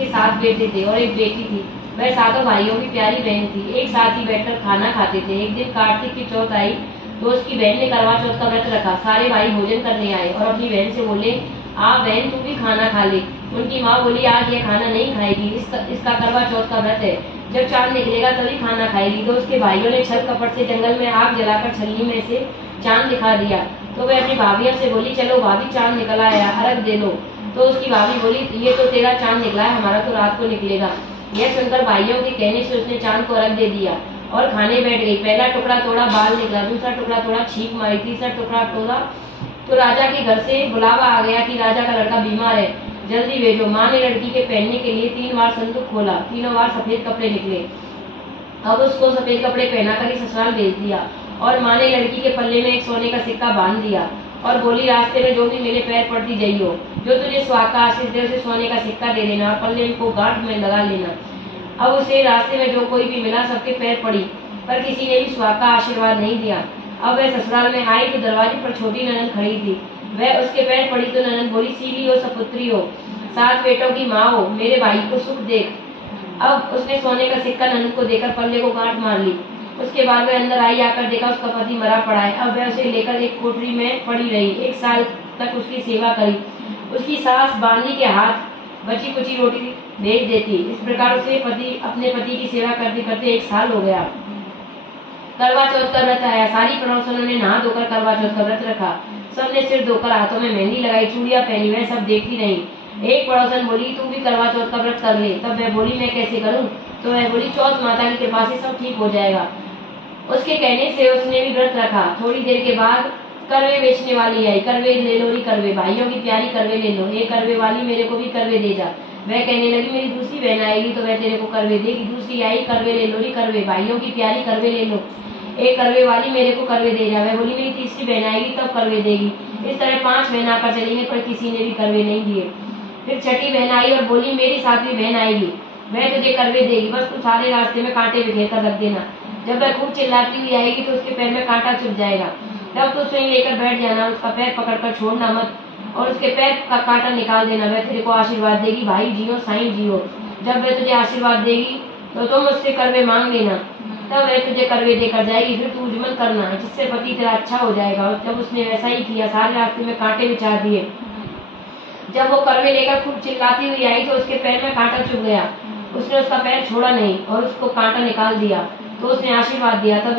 के 7 बेटे थे और एक बेटी थी। वह सातों भाइयों की प्यारी बहन थी। एक साथ ही बैठकर खाना खाते थे। एक दिन कार्तिक की चौथ आई तो उसकी बहन ने करवा चौथ का व्रत रखा। सारे भाई भोजन करने आए और अपनी बहन से बोले, आ बहन, तू भी खाना खा ले। उनकी माँ बोली, आज ये खाना नहीं खाएगी, इसका करवा चौथ का व्रत है, जब चांद निकलेगा तभी खाना खाएगी। तो उसके भाइयों ने छल कपट से जंगल में आग जलाकर छलनी में से चांद दिखा दिया। तो वह अपनी भाभियों से बोली, चलो भाभी, चांद निकला है, अर्घ दे लो। तो उसकी भाभी बोली, ये तो तेरा चांद निकला है, हमारा तो रात को निकलेगा। यह सुनकर भाइयों के कहने से उसने चांद को अर्घ दे दिया और खाने बैठ गई। पहला टुकड़ा तोड़ा, बाल निकला। दूसरा टुकड़ा तोड़ा, छींक मारी। तीसरा टुकड़ा तोड़ा तो राजा के घर से बुलावा आ गया कि राजा का लड़का बीमार है, जल्दी भेजो। माँ ने लड़की के पहनने के लिए 3 बार संदूक खोला। तीनों बार सफेद कपड़े निकले। अब उसको सफेद कपड़े पहनाकर ही ससुराल भेज दिया और माँ ने लड़की के पल्ले में एक सोने का सिक्का बांध दिया और बोली, रास्ते में जो भी मेरे पैर पड़ती जाइयो, जो तुझे सुहाग का आशीष दे उसे सोने का सिक्का दे देना और पल्ले को गांठ में लगा लेना। अब उसे रास्ते में जो कोई भी मिला सबके पैर पड़ी, पर किसी ने भी सुहाग का आशीर्वाद नहीं दिया। अब वह ससुराल में आई तो दरवाजे पर छोटी ननद खड़ी थी। वह उसके पैर पड़ी तो ननद बोली, सीली हो, सपुत्री हो, 7 बेटों की माँ हो, मेरे भाई को सुख देख। अब उसने सोने का सिक्का ननद को देकर पल्ले को गांठ मार ली। उसके बाद वह अंदर आई। आकर देखा उसका पति मरा पड़ा है। अब वह उसे लेकर एक कोठरी में पड़ी रही। 1 साल तक उसकी सेवा करी। उसकी सास बांदी के हाथ बची कुची रोटी भेज देती। इस प्रकार उसे अपने पति की सेवा करते करते 1 साल हो गया। करवा चौथ का व्रत आया। सारी पड़ोसनों ने नहा धोकर करवा चौथ का व्रत रखा। सबने सिर धोकर हाथों में मेहंदी लगाई, चूड़ियां पहनी। वह सब देखती रही। एक पड़ोसन बोली, तू भी करवा चौथ का व्रत कर ले। तब वह बोली, मैं कैसे करूं? तो वह बोली, चौथ माता की कृपा से सब ठीक हो जाएगा। उसके कहने से उसने भी व्रत रखा। थोड़ी देर के बाद करवे बेचने वाली आई। करवे ले लो री करवे, भाइयों की प्यारी करवे ले लो। ये करवे वाली, मेरे को भी करवे दे जा। वह कहने लगी, मेरी दूसरी बहन आएगी तो वह तेरे को करवे देगी। दूसरी आई, करवे ले लो री करवे, भाइयों की प्यारी करवे ले लो। एक करवे वाली, मेरे को करवे दे जा। वह बोली, मेरी तीसरी बहन आएगी तब करवे देगी। इस तरह 5 बहन आकर चली गई, पर किसी ने भी करवे नहीं दिए। फिर छठी बहन आई और बोली, मेरी 7वीं बहन आएगी, वह तुझे करवे देगी, बस तू सारे रास्ते में कांटे बिखेर कर रख देना। जब वह खूब चिल्लाती हुई आएगी तो उसके पैर में कांटा चुभ जाएगा। तब तो स्वयं लेकर बैठ जाना, उसका पैर पकड़कर छोड़ना मत और उसके पैर का कांटा निकाल देना। वह तेरे को आशीर्वाद देगी, भाई जियो, साईं जियो। जब वह तुझे आशीर्वाद देगी तो तुम उससे करवे मांग लेना, तब वह तुझे करवे देकर जाएगी। फिर तू उज्जमन करना, जिससे पति तेरा अच्छा हो जाएगा। और जब उसने वैसा ही किया, सारे रास्ते में कांटे बिछा दिए। जब वो करवे लेकर खूब चिल्लाती हुई आई तो उसके पैर में कांटा चुभ गया। उसने उसका पैर छोड़ा नहीं और उसको कांटा निकाल दिया। तो उसने आशीर्वाद दिया। तब